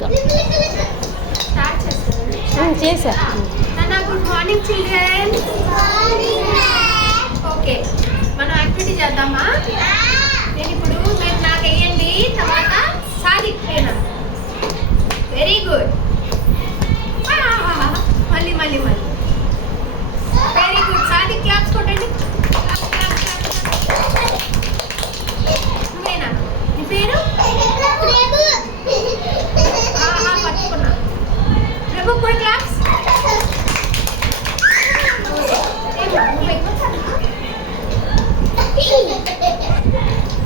కరెక్ట్గా చేసా. Good morning children. Okay, మనం యాక్టివిటీ చేద్దామా? నేను ఇప్పుడు మీరు నాకు వేయండి, తర్వాత సాదిక్ ట్రైన్. Very good. మళ్ళీ మళ్ళీ మళ్ళీ వెరీ గుడ్. సాదిక్ క్లాప్స్ కొట్టండి. నువ్వేనా? నీ పేరు? పట్టుకున్నా. ప్రభు కూడా claps.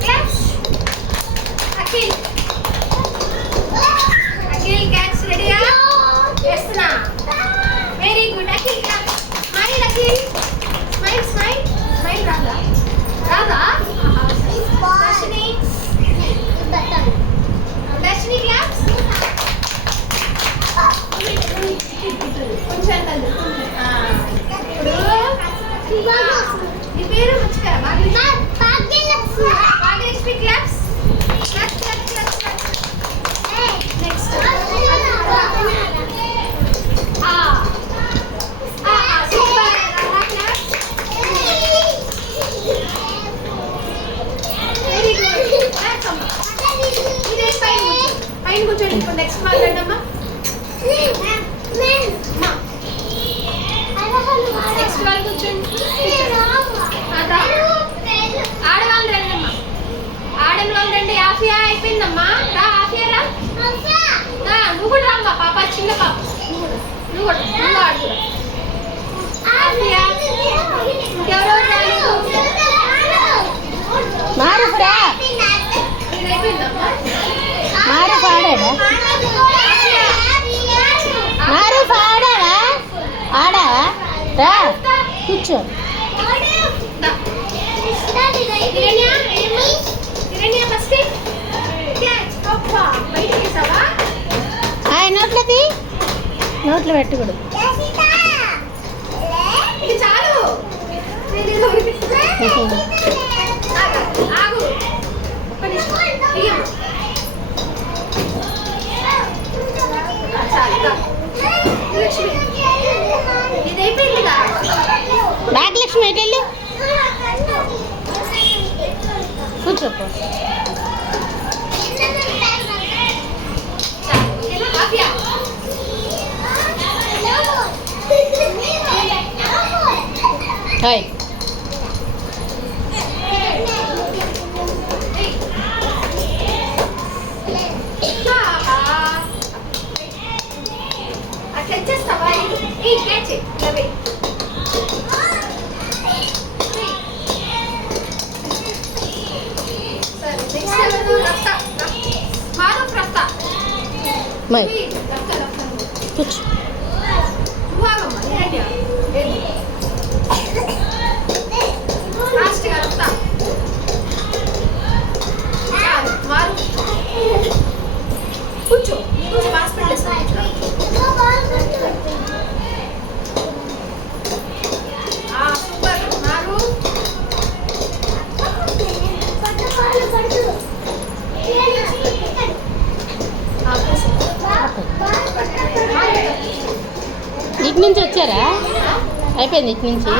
Claps. Akhil Akhil caps రెడీయా? చేస్తున్నా. Very good Akhil. Smile Akhil. Smile smile smile. రాదా రాదా? దర్శిని దర్శిని క్లాప్స్. కొంచెం తల్లి. ఇప్పుడు నీ పేరు మర్చిపోయా. భాగ్యలక్ష్మి క్లాప్స్. నెక్స్ట్ పైన కూర్చోండి. ఇప్పుడు నెక్స్ట్ మాట్లాడమ్మా. నెక్స్ట్ వాళ్ళు కూర్చోండి. ఆడవాళ్ళు రండమ్మా. ఆడవాళ్ళు రండి. ఆఫియా అయిపోయిందమ్మా. రా ఆఫియా రా. నువ్వు కూడా రామ్మా. పాప చిన్న పాప. నువ్వు ఆడు. ఆఫియా ఇంకెవరెవరు రాలేదు? మారుపురా అయిపోయిందమ్మా. మారుపు ఆడాడా? మారుపు ఆడాడా? ఆడావా? రా కూర్చో. నోట్లది నోట్లో పెట్టకూడదు. చాలు. భాగ్యలక్ష్మి ఎటు వెళ్ళి కూర్చోపో. హాయ్. మై కూర్చో. కూర్చో. Hospital super. మారు ఇటు నుంచి వచ్చారా? అయిపోయింది ఇటు నుంచి.